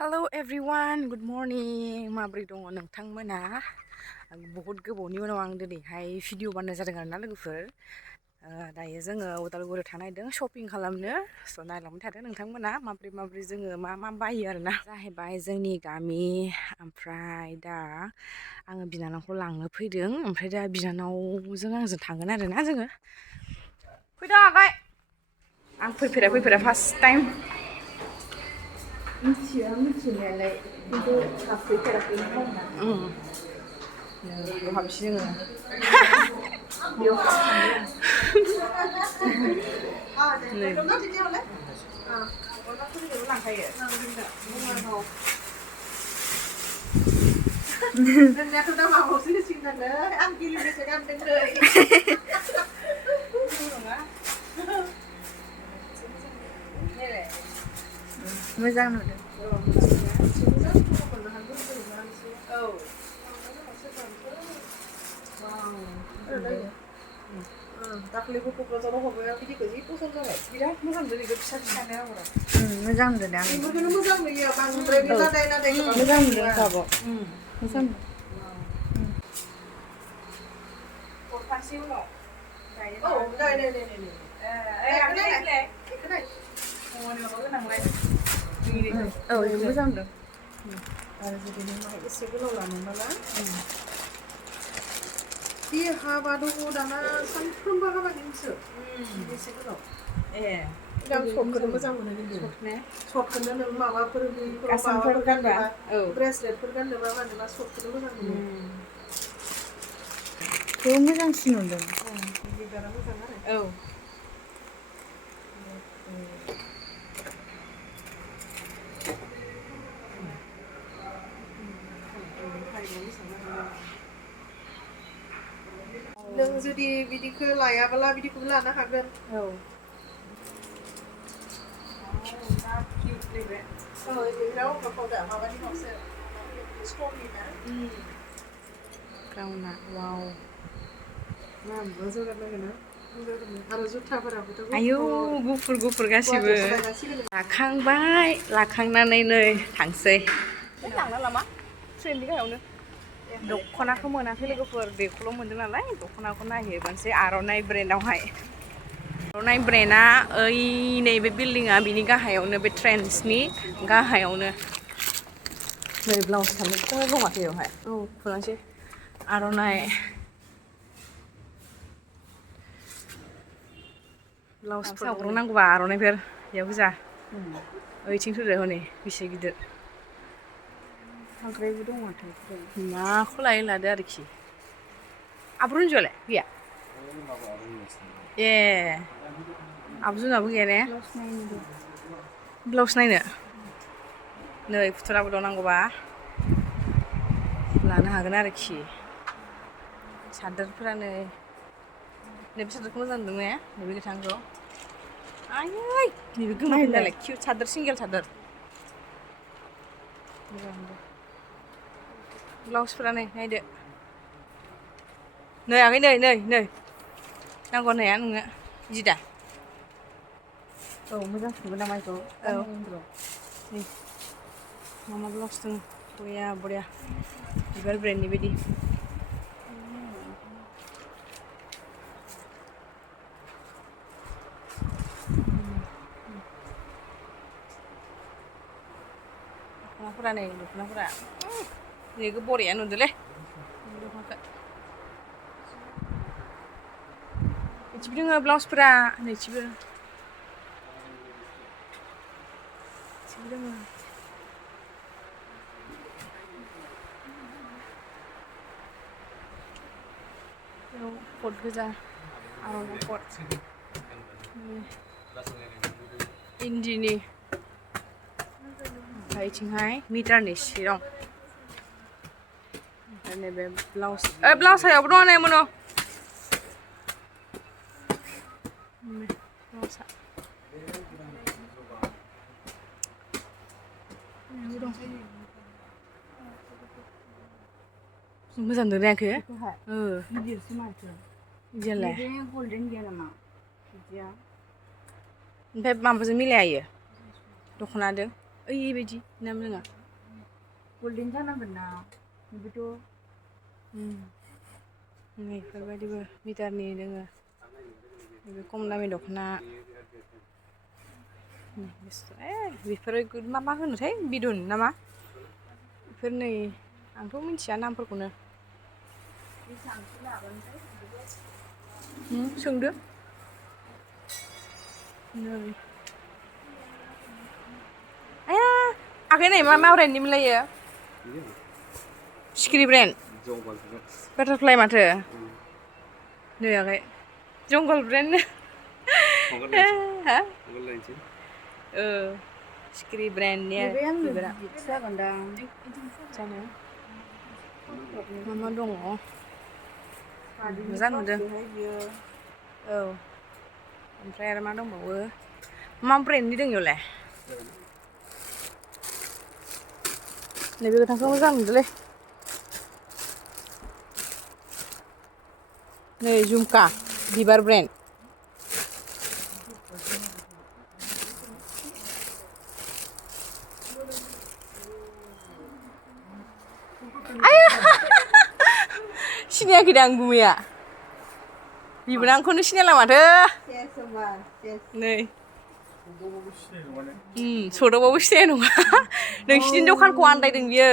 Hello everyone, good morning. माबोरै दङ नोंथांमोना? बहुत गोबावनि उनाव आं दिनैहाय भिडिअ बानायनाय जादों आरोना लोगोफोर। दायो जोङो उदालगुरियाव थांनायदों शपिं खालामनो। स' नायलांबाय थादो नोंथांमोना माबोरै जोङो मा बायो आरोना। जाहैबाय जोंनि गामि ओमफ्राय दा आङो बिनानावखौ लांनो फैदों ओमफ्राय दा बिनानावजों आंजों थांगोन आरोना जोङो। फैदो आगै। आं फैफेरा फार्स्ट टाइम। मिथिनायालाय खिन्थु हाबफैफेराखैमोन आरोना। बेयाव हाबसै जोङो। बेयाव लांखायो। नोंनियाथ' दा माबायावसो होसिगोनलै आं गिलिरसो गानदोंलै। मोजां नुदों। दाख्लैबो क'क्राझाराव हरबाय बिदिखौ जि पसन्द जाबाय बिराद मोजां नुदों बेखौ फिसा आगर मोजां नुदों आं बेफोरखौनो मोजां नुयो बांद्राय बे लादाय मोजां नुदों आब' मोजां हरफानोसै उनाव औ बेखौ मोजां नुदों आरो जुदि नों माहाय एसे गोलाव लानोबाला बे हाबा दङ दाना सानफ्रोमबो हाबा दिनसो एसे गोलाव आं सर्टखौनो मोजां मोनो खिन्थु सर्टखौनो नों माबाफोर माबाफोर गाननोबा ब्रेसलेटफोर गाननोबा मानोबा सर्टखौनो मोजां मोनो बेखौ मोजांसिन नुदों बिबारा मोजां आरो नों जुदि बिदिखौ लायाब्ला बिदिखौबो लानो हागोन गावना वाव आरो जुथाफोराबोथ' आयौ गुफुर गासिबो लाखांनानै नै थांसै लांना लामा ट्रेननि गाहायावनो दख'नाखौ मोनाखै लोगोफोर बेखौल' मोनदों नालाय दख'नाखौ नायहैबानोसै आर'नाइ ब्रेन्डआवहाय आर'नाइ ब्रेन्डआ ओइ नैबे बिल्डिङा बिनि गाहायावनो बे ट्रेन्ड्सनि गाहायावनो नै ब्लाउस थांनोथ' दं माथो बेवहाय खुलांसै आर'नाइ ब्लाउसफोर आगर नांगौबा आर'नाइफोर बेयाव गोजा ओइथिं थुदो हनै बेसे गिदिर खांख्राइबो दं माथो माखौ लायो लादो आरोखि आब' रन्जुआलाय गैया ए आब' जुनाबो गैया ने ब्लाउस नायनो नै फुथुराबो दं नांगौबा लानो हागोन आरोखि सादोरफोरा नैबे सादोरखौ मोजां नुदों ने नैबे गोथांखौ आयै नैबे गोमोनालाय किउट सादोर सिंगेल सादोर मोजां नुदों ब्लाउसफोरा नै नायदो नै आगै नै नांगौ नाया नोंनो जि दा मोजां सुगोन नामा बेखौ नै मा ब्लाउस दङ बरिया बिबार ब्रेन्डनि बायदि दख'नाफोरा नैखौ बरिया नुदोलै दख'नाखौ बिथिबो दोङो ब्लाउसफोरा नैथिबो दोङो बेयाव कट गोजा आर'नाइ कट इन्दिनि ओमफ्राय बिथिंहाय मिटारनि सि दं ओमफ्राय नैबे ब्लाउस ब्लाउस सायावबो दङ नै मोनो ब्लाउसआ मोजां नुदों आंखो गिदिरसो माथो बिदियालाय गल्डेन गैया नामा बिदिया ओमफ्राय माबाजों मिलाया दख'नाजों ओइबायदि नाम रोङा गल्डेन जानांगोन ना बेबोथ' बेफोरबायदिबो मिटारनि दोङो बे खम दामि दख'ना बेफोरो मा होनोथाय बिदन नामा बेफोर नै आंथ' मिथिया नामफोरखौनो सोंदो नै आया आगै नै मा ब्रेन्डनि मोनलायो सिखिरि ब्रेन्ड बाटारफ्लाइ माथो नै आगै जंगल ब्रेन्ड सिखिरि ब्रेन्डनि बे आंनो बिबारा गिदिरसो जागोनदां जानो मा दङ मोजां नुदों बियो औ ओमफ्राय आरो मा दंबावो मा ब्रेन्डनि दं इयावलाय नैबे गोथांखौ मोजां नुदोंलै नै झुमका बिबार ब्रेन्ड आया सिनायाखै दा आं गुमैया बिबो आंखौनो सिनायला माथो नै सदावबाबो सिनायनाय नङा नोंसिनि दखानखौ आन्दायदों बियो